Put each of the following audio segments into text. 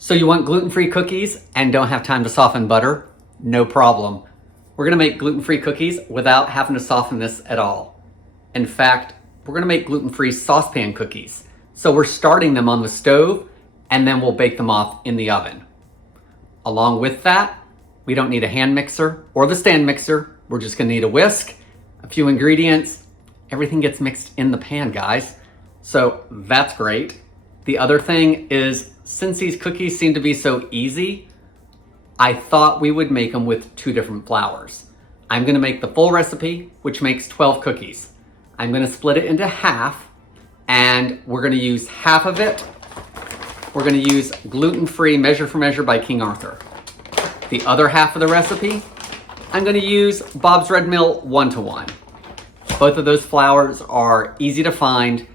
So you want gluten-free cookies and don't have time to soften butter? No problem. We're gonna make gluten-free cookies without having to soften this at all. In fact, we're gonna make gluten-free saucepan cookies. So we're starting them on the stove and then we'll bake them off in the oven. Along with that, we don't need a hand mixer or the stand mixer. We're just gonna need a whisk, a few ingredients. Everything gets mixed in the pan, guys. So that's great. The other thing is, since these cookies seem to be so easy, I thought we would make them with 2 different flours. I'm gonna make the full recipe, which makes 12 cookies. I'm gonna split it into half, and we're gonna use half of it. We're gonna use gluten-free Measure for Measure by King Arthur. The other half of the recipe, I'm gonna use Bob's Red Mill 1-to-1. Both of those flours are easy to find,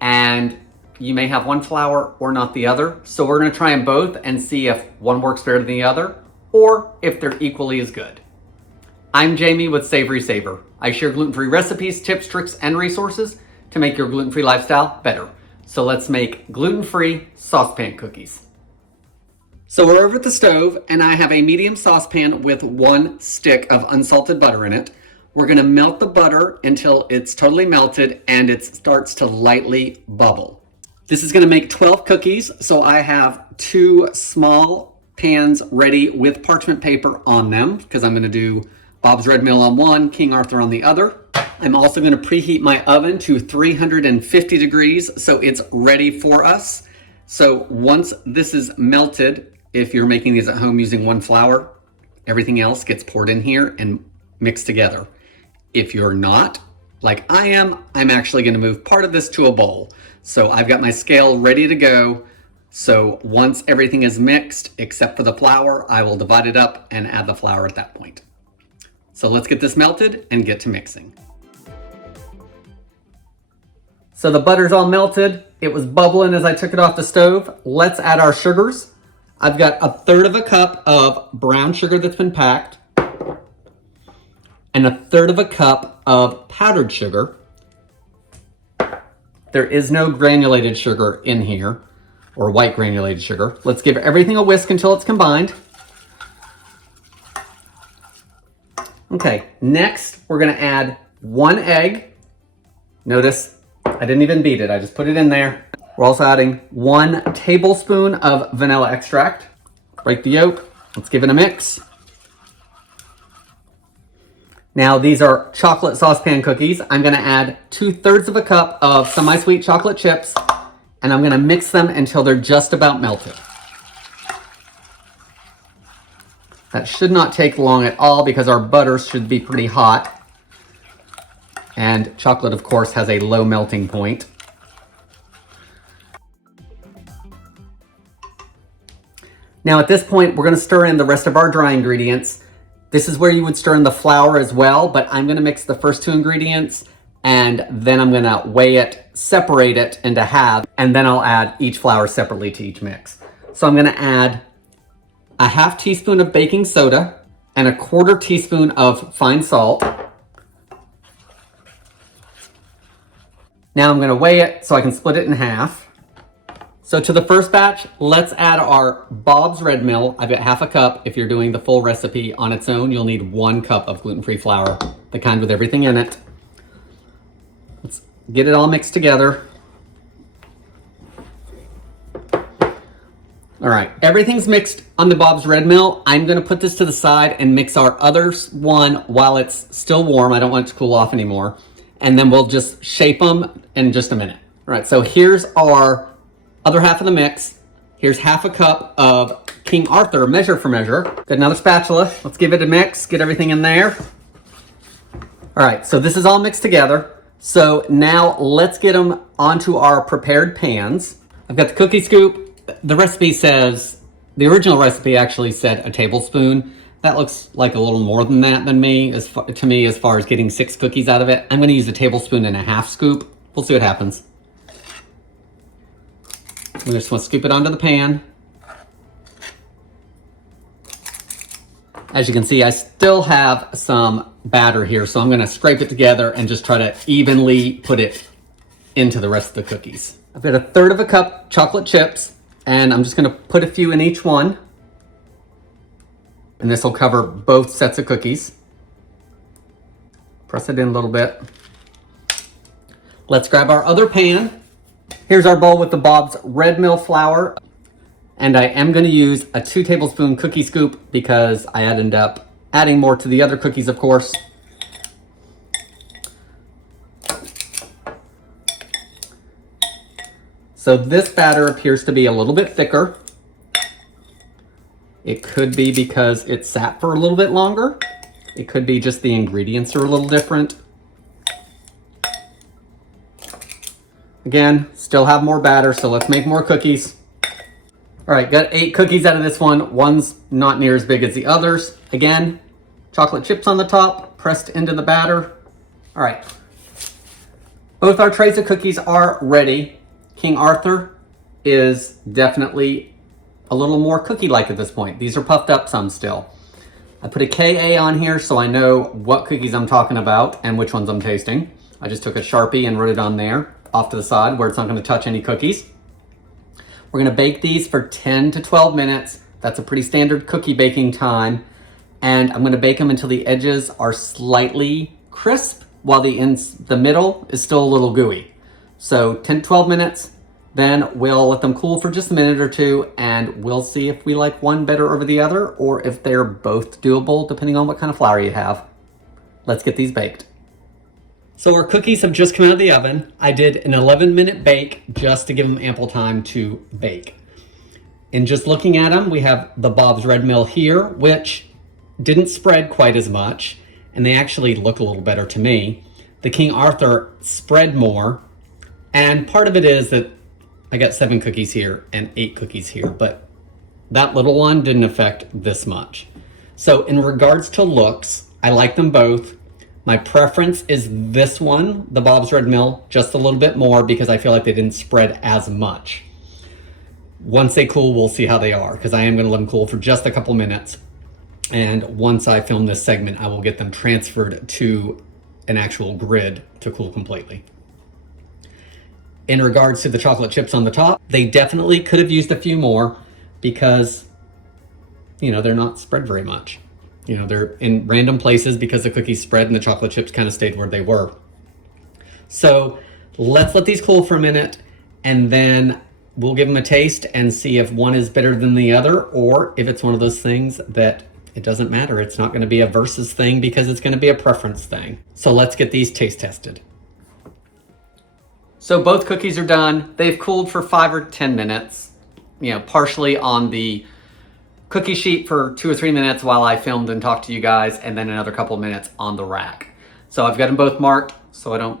and you may have one flour or not the other. So we're gonna try them both and see if one works better than the other, or if they're equally as good. I'm Jamie with SavorySaver. I share gluten-free recipes, tips, tricks, and resources to make your gluten-free lifestyle better. So let's make gluten-free saucepan cookies. So we're over at the stove, and I have a medium saucepan with 1 stick of unsalted butter in it. We're gonna melt the butter until it's totally melted and it starts to lightly bubble. This is gonna make 12 cookies, so I have 2 small pans ready with parchment paper on them, because I'm gonna do Bob's Red Mill on one, King Arthur on the other. I'm also gonna preheat my oven to 350 degrees, so it's ready for us. So once this is melted, if you're making these at home using 1 flour, everything else gets poured in here and mixed together. If you're not, like I am, I'm actually gonna move part of this to a bowl. So I've got my scale ready to go. So once everything is mixed, except for the flour, I will divide it up and add the flour at that point. So let's get this melted and get to mixing. So the butter's all melted. It was bubbling as I took it off the stove. Let's add our sugars. I've got 1/3 cup of brown sugar that's been packed and 1/3 cup of powdered sugar. There is no granulated sugar in here, or white granulated sugar. Let's give everything a whisk until it's combined. Okay, next we're gonna add 1 egg. Notice I didn't even beat it, I just put it in there. We're also adding 1 tablespoon of vanilla extract. Break the yolk, let's give it a mix. Now these are chocolate saucepan cookies. I'm gonna add 2/3 cup of semi-sweet chocolate chips, and I'm gonna mix them until they're just about melted. That should not take long at all because our butter should be pretty hot. And chocolate, of course, has a low melting point. Now at this point, we're gonna stir in the rest of our dry ingredients. This is where you would stir in the flour as well, but I'm gonna mix the first 2 ingredients and then I'm gonna weigh it, separate it into halves, and then I'll add each flour separately to each mix. So I'm gonna add a 1/2 teaspoon of baking soda and 1/4 teaspoon of fine salt. Now I'm gonna weigh it so I can split it in half. So to the first batch, let's add our Bob's Red Mill. I've got 1/2 cup. If you're doing the full recipe on its own, you'll need 1 cup of gluten-free flour, the kind with everything in it. Let's get it all mixed together. All right, everything's mixed on the Bob's Red Mill. I'm gonna put this to the side and mix our other one while it's still warm. I don't want it to cool off anymore. And then we'll just shape them in just a minute. All right, so here's our other half of the mix. Here's 1/2 cup of King Arthur Measure for Measure. Got another spatula. Let's give it a mix, get everything in there. All right, so this is all mixed together. So now let's get them onto our prepared pans. I've got the cookie scoop. The recipe says, the original recipe actually said a tablespoon. That looks like a little more than that than me, to me, as far as getting 6 cookies out of it. I'm gonna use a 1.5 tablespoon scoop. We'll see what happens. We just want to scoop it onto the pan. As you can see, I still have some batter here, so I'm gonna scrape it together and just try to evenly put it into the rest of the cookies. I've got 1/3 cup chocolate chips, And I'm just gonna put a few in each one. And this will cover both sets of cookies. Press it in a little bit. Let's grab our other pan. Here's our bowl with the Bob's red mill flour. And I am gonna use a 2 tablespoon cookie scoop because I ended up adding more to the other cookies, of course. So this batter appears to be a little bit thicker. It could be because it sat for a little bit longer. It could be just the ingredients are a little different. Again, still have more batter, so let's make more cookies. All right, got 8 cookies out of this one. One's not near as big as the others. Again, chocolate chips on the top, pressed into the batter. All right, both our trays of cookies are ready. King Arthur is definitely a little more cookie-like at this point. These are puffed up some still. I put a KA on here so I know what cookies I'm talking about and which ones I'm tasting. I just took a Sharpie and wrote it on there off to the side where it's not gonna touch any cookies. We're gonna bake these for 10 to 12 minutes. That's a pretty standard cookie baking time. And I'm gonna bake them until the edges are slightly crisp while the middle is still a little gooey. So 10 to 12 minutes, then we'll let them cool for just a minute or two and we'll see if we like one better over the other or if they're both doable depending on what kind of flour you have. Let's get these baked. So our cookies have just come out of the oven. I did an 11-minute bake just to give them ample time to bake. And just looking at them, we have the Bob's Red Mill here, which didn't spread quite as much, and they actually look a little better to me. The King Arthur spread more, and part of it is that I got 7 cookies here and 8 cookies here, but that little one didn't affect this much. So in regards to looks, I like them both. My preference is this one, the Bob's Red Mill, just a little bit more because I feel like they didn't spread as much. Once they cool, we'll see how they are because I am gonna let them cool for just a couple minutes. And once I film this segment, I will get them transferred to an actual grid to cool completely. In regards to the chocolate chips on the top, they definitely could have used a few more because, you know, they're not spread very much. You know, they're in random places because the cookies spread and the chocolate chips kind of stayed where they were. So let's let these cool for a minute and then we'll give them a taste and see if one is better than the other or if it's one of those things that it doesn't matter. It's not going to be a versus thing because it's going to be a preference thing. So let's get these taste tested. So both cookies are done. They've cooled for 5 or 10 minutes, you know, partially on the cookie sheet for 2 or 3 minutes while I filmed and talked to you guys, and then another couple of minutes on the rack. So I've got them both marked so I don't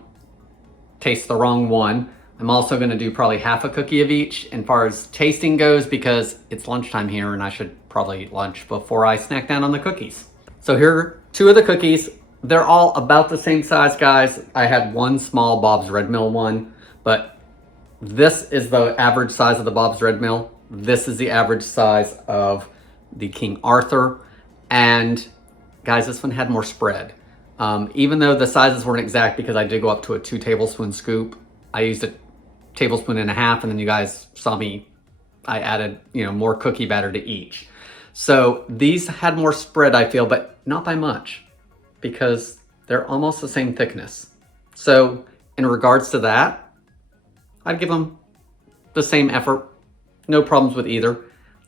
taste the wrong one. I'm also gonna do probably half a cookie of each as far as tasting goes because it's lunchtime here and I should probably eat lunch before I snack down on the cookies. So here are 2 of the cookies. They're all about the same size, guys. I had one small Bob's Red Mill one, but this is the average size of the Bob's Red Mill. This is the average size of the King Arthur. And guys, this one had more spread. Even though the sizes weren't exact because I did go up to a 2 tablespoon scoop, I used a tablespoon and a half, and then you guys saw me, I added, you know, more cookie batter to each. So these had more spread, I feel, but not by much because they're almost the same thickness. So in regards to that, I'd give them the same effort. No problems with either.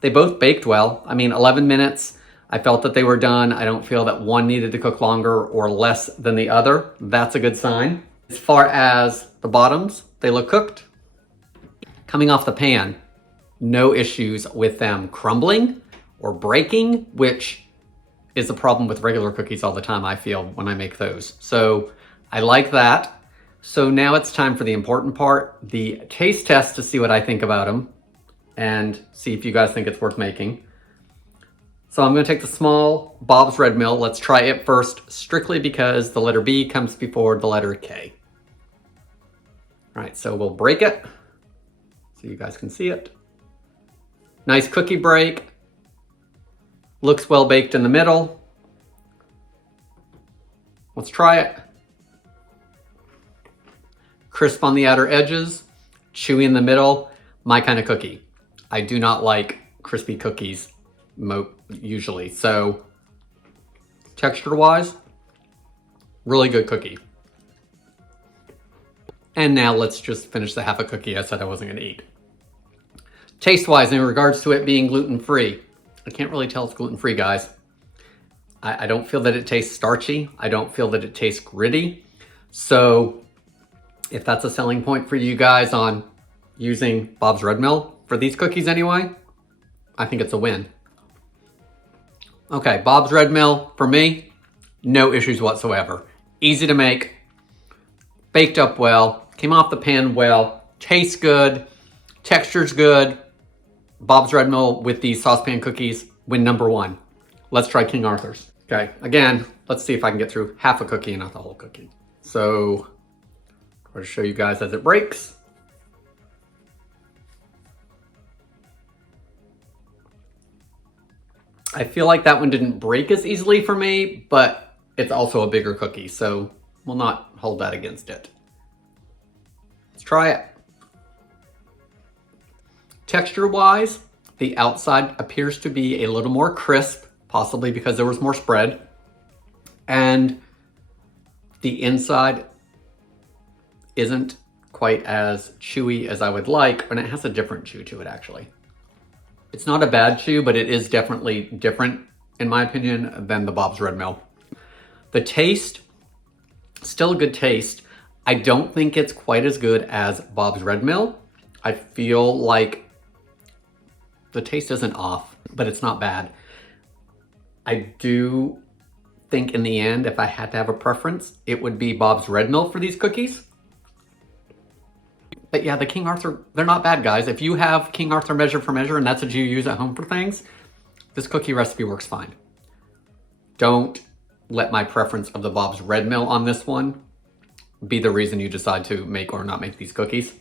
They both baked well. I mean, 11 minutes, I felt that they were done. I don't feel that one needed to cook longer or less than the other. That's a good sign. As far as the bottoms, they look cooked. Coming off the pan, no issues with them crumbling or breaking, which is a problem with regular cookies all the time, I feel, when I make those. So I like that. So now it's time for the important part, the taste test to see what I think about them and see if you guys think it's worth making. So I'm gonna take the small Bob's Red Mill. Let's try it first, strictly because the letter B comes before the letter K. All right, so we'll break it so you guys can see it. Nice cookie break. Looks well baked in the middle. Let's try it. Crisp on the outer edges, chewy in the middle, my kind of cookie. I do not like crispy cookies usually. So texture-wise, really good cookie. And now let's just finish the half a cookie I said I wasn't gonna eat. Taste-wise, in regards to it being gluten-free, I can't really tell it's gluten-free, guys. I don't feel that it tastes starchy. I don't feel that it tastes gritty. So if that's a selling point for you guys on using Bob's Red Mill for these cookies anyway, I think it's a win. Okay, Bob's Red Mill, for me, no issues whatsoever. Easy to make, baked up well, came off the pan well, tastes good, texture's good. Bob's Red Mill with these saucepan cookies, win number one. Let's try King Arthur's. Okay, again, let's see if I can get through half a cookie and not the whole cookie. So, I'm going to show you guys as it breaks. I feel like that one didn't break as easily for me, but it's also a bigger cookie, so we'll not hold that against it. Let's try it. Texture-wise, the outside appears to be a little more crisp, possibly because there was more spread. And the inside isn't quite as chewy as I would like, and it has a different chew to it, actually. It's not a bad chew, but it is definitely different, in my opinion, than the Bob's Red Mill. The taste, still a good taste. I don't think it's quite as good as Bob's Red Mill. I feel like the taste isn't off, but it's not bad. I do think in the end, if I had to have a preference, it would be Bob's Red Mill for these cookies. But yeah, the King Arthur, they're not bad, guys. If you have King Arthur measure for measure and that's what you use at home for things, this cookie recipe works fine. Don't let my preference of the Bob's Red Mill on this one be the reason you decide to make or not make these cookies.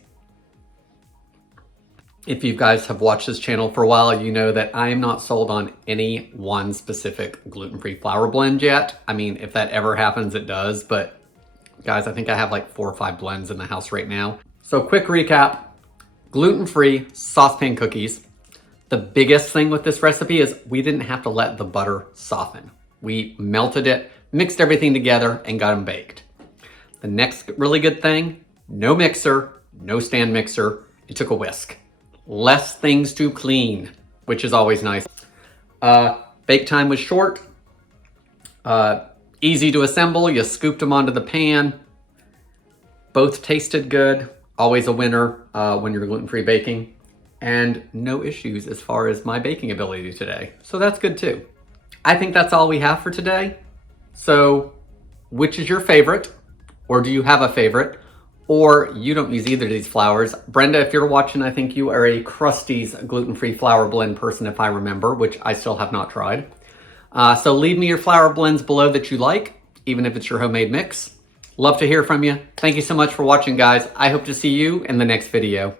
If you guys have watched this channel for a while, you know that I am not sold on any one specific gluten-free flour blend yet. I mean, if that ever happens, it does. But guys, I think I have like 4 or 5 blends in the house right now. So quick recap, gluten-free saucepan cookies. The biggest thing with this recipe is we didn't have to let the butter soften. We melted it, mixed everything together, and got them baked. The next really good thing, no mixer, no stand mixer. It took a whisk. Less things to clean, which is always nice. Bake time was short. Easy to assemble. You scooped them onto the pan. Both tasted good. Always a winner when you're gluten-free baking. And no issues as far as my baking ability today. So that's good too. I think that's all we have for today. So which is your favorite? Or do you have a favorite? Or you don't use either of these flours. Brenda, if you're watching, I think you are a Krusty's gluten-free flour blend person, if I remember, which I still have not tried. So leave me your flour blends below that you like, even if it's your homemade mix. Love to hear from you. Thank you so much for watching, guys. I hope to see you in the next video.